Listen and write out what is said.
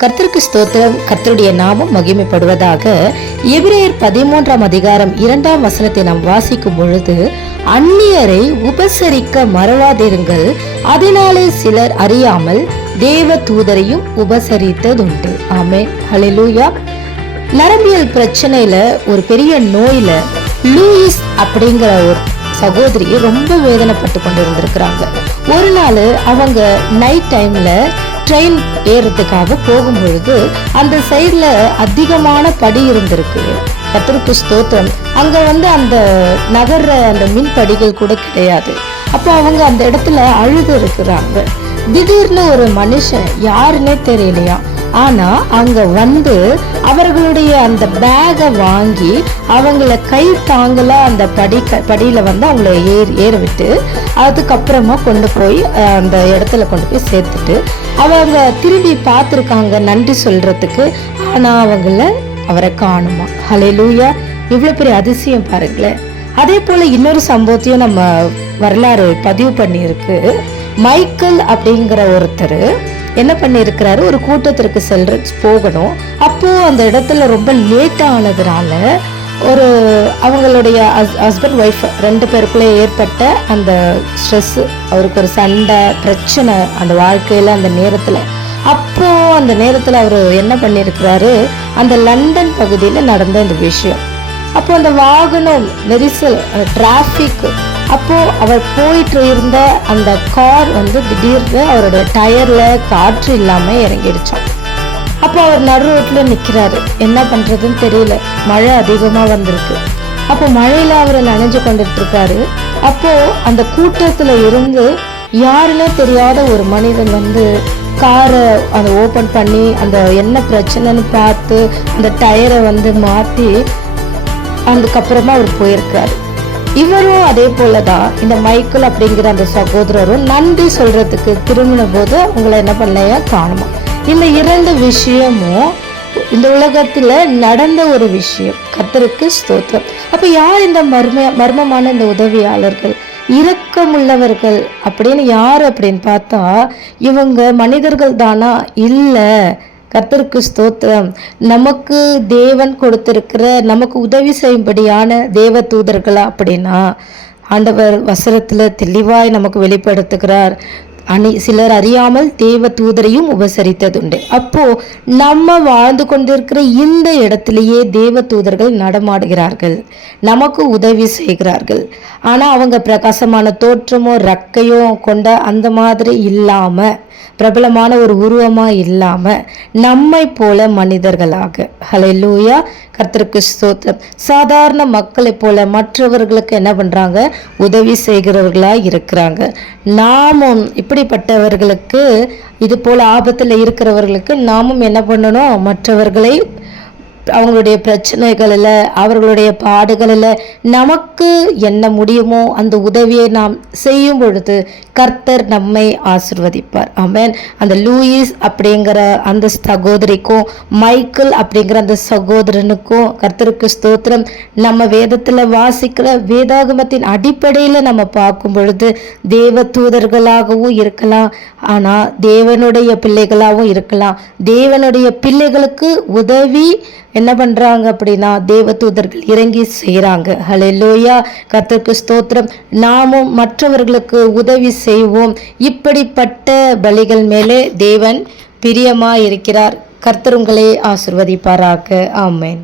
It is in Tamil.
கர்த்தருக்கு ஸ்தோத்திரம். கர்த்தருடைய நாமம் மகிமைப்படுவதாக. எபிரேயர் 13ஆம் அதிகாரம் 2ஆம் வசனத்தை நாம் வாசிக்கும் பொழுது, அந்நியரை உபசரிக்க மறவாதிருங்கள், அதனாலே சிலர் அறியாமல் தேவ தூதரையும் உபசரித்ததுண்டு. ஆமென், ஹல்லேலூயா. நரம்பியல் பிரச்சனையில ஒரு பெரிய நோயில லூயிஸ் அப்படிங்கிற ஒரு சகோதரி ரொம்ப வேதனைப்பட்டு கொண்டு இருந்திருக்கிறாங்க. ஒரு நாள் அவங்க நைட் டைம்ல ட்ரெயின் ஏறதுக்காக போகும் பொழுது அந்த சைட்ல அதிகமான படி இருந்திருக்கு. கர்த்தருக்கு ஸ்தோத்திரம். அங்க அந்த நகர்ற அந்த மின் படிகள் கூட கிடையாது. அப்போ அவங்க அந்த இடத்துல அழுது இருக்கிறாங்க. திடீர்னு ஒரு மனுஷன், யாருன்னே தெரியலையா, ஆனா அங்க அவர்களுடைய அந்த பேகை வாங்கி அவங்கள கை தாங்கலா அந்த படியில அவங்கள ஏற விட்டு அதுக்கப்புறமா கொண்டு போய் அந்த இடத்துல கொண்டு போய் சேர்த்துட்டு அவங்க திரும்பி பார்த்துருக்காங்க நன்றி சொல்றதுக்கு. ஆனா அவரை காணுமா. ஹல்லேலூயா. இவ்வளவு பெரிய அதிசயம் பாருங்களேன். அதே போல இன்னொரு சம்பவத்தையும் நம்ம வரலாறு பதிவு பண்ணியிருக்கு. மைக்கேல் அப்படிங்கிற ஒருத்தர் என்ன பண்ணியிருக்கிறாரு, ஒரு கூட்டத்திற்கு போகணும். அப்போ அந்த இடத்துல ரொம்ப லேட் ஆனதுனால அவங்களுடைய ஹஸ்பண்ட் ஒய்ஃப் 2 பேருக்குள்ளே ஏற்பட்ட அந்த ஸ்ட்ரெஸ், அவருக்கு ஒரு சண்டை பிரச்சனை அந்த வாழ்க்கையில அந்த நேரத்துல. அப்போ அந்த நேரத்துல அவர் என்ன பண்ணியிருக்கிறாரு, அந்த லண்டன் பகுதியில நடந்த இந்த விஷயம். அப்போ அந்த வாகனம் நெரிசல், டிராஃபிக், அப்போ அவர் போயிட்டு இருந்த அந்த கார் திடீர்னு அவருடைய டயர்ல காற்று இல்லாம இறங்கிடுச்சான். அப்போ அவர் நடு ரோட்ல நிக்கிறாரு. என்ன பண்றதுன்னு தெரியல. மழை அதிகமா வந்திருக்கு. அப்போ மழையில அவர் நனைஞ்சு கொண்டுட்டு இருக்காரு. அப்போ அந்த கூட்டத்துல இருந்து யாருன்னே தெரியாத ஒரு மனிதன் காரை ஓபன் பண்ணி அந்த என்ன பிரச்சனைன்னு பார்த்து அந்த டயரை மாத்தி அதுக்கப்புறமா அவர் போயிருக்காரு. இவரும் அதே போலதான் இந்த மைக்கேல் அப்படிங்கிற அந்த சகோதரரும் நன்றி சொல்றதுக்கு திரும்பின போது அவங்களை என்ன பண்ணலையா காணுமா. இந்த 2 விஷயமும் இந்த உலகத்துல நடந்த ஒரு விஷயம். கர்த்தருக்கு ஸ்தோத்திரம். அப்ப யார் இந்த மர்மமான இந்த உதவியாளர்கள், இரக்கமுள்ளவர்கள் அப்படின்னு யார் அப்படின்னு பார்த்தா இவங்க மனிதர்கள் தானா? இல்ல. கர்த்தருக்கு ஸ்தோத்திரம். நமக்கு தேவன் கொடுத்திருக்கிற நமக்கு உதவி செய்யும்படியான தேவ தூதர்களா அப்படின்னா ஆண்டவர் வசனத்துல தெளிவாய் நமக்கு வெளிப்படுத்துகிறார். சிலர் அறியாமல் தேவ தூதரையும் உபசரித்ததுண்டு. அப்போ நம்ம வாழ்ந்து கொண்டிருக்கிற இந்த இடத்திலேயே தேவ தூதர்கள் நடமாடுகிறார்கள், நமக்கு உதவி செய்கிறார்கள். ஆனா அவங்க பிரகாசமான தோற்றமோ ரக்கையோ கொண்ட அந்த மாதிரி இல்லாம, பிரபலமான ஒரு உருவமா இல்லாம நம்மை போல மனிதர்களாக, ஹல்லேலூயா, கர்த்தருக்கு ஸ்தோத்திரம், சாதாரண மக்களை போல மற்றவர்களுக்கு என்ன பண்றாங்க, உதவி செய்கிறவர்களா இருக்கிறாங்க. நாமும் இப்படிப்பட்டவர்களுக்கு, இது போல ஆபத்துல இருக்கிறவர்களுக்கு நாமும் என்ன பண்ணணும், மற்றவர்களை அவங்களுடைய பிரச்சனைகளில் அவர்களுடைய பாடுகளில் நமக்கு என்ன முடியுமோ அந்த உதவியை நாம் செய்யும் பொழுது கர்த்தர் நம்மை ஆசீர்வதிப்பார். ஆமென். அந்த லூயிஸ் அப்படிங்கிற அந்த சகோதரிக்கும் மைக்கேல் அப்படிங்கிற அந்த சகோதரனுக்கும் கர்த்தருக்கு ஸ்தோத்திரம். நம்ம வேதத்தில் வாசிக்கிற வேதாகமத்தின் அடிப்படையில் நம்ம பார்க்கும் பொழுது தேவ தூதர்களாகவும் இருக்கலாம், ஆனால் தேவனுடைய பிள்ளைகளாகவும் இருக்கலாம். தேவனுடைய பிள்ளைகளுக்கு உதவி என்ன பண்றாங்க அப்படின்னா தேவ தூதர்கள் இறங்கி செய்யறாங்க. ஹல்லேலூயா, கர்த்தருக்கு ஸ்தோத்திரம். நாமும் மற்றவர்களுக்கு உதவி செய்வோம். இப்படிப்பட்ட பலிகள் மேலே தேவன் பிரியமா இருக்கிறார். கர்த்தர் உங்களை ஆசீர்வதிப்பாராக. ஆமென்.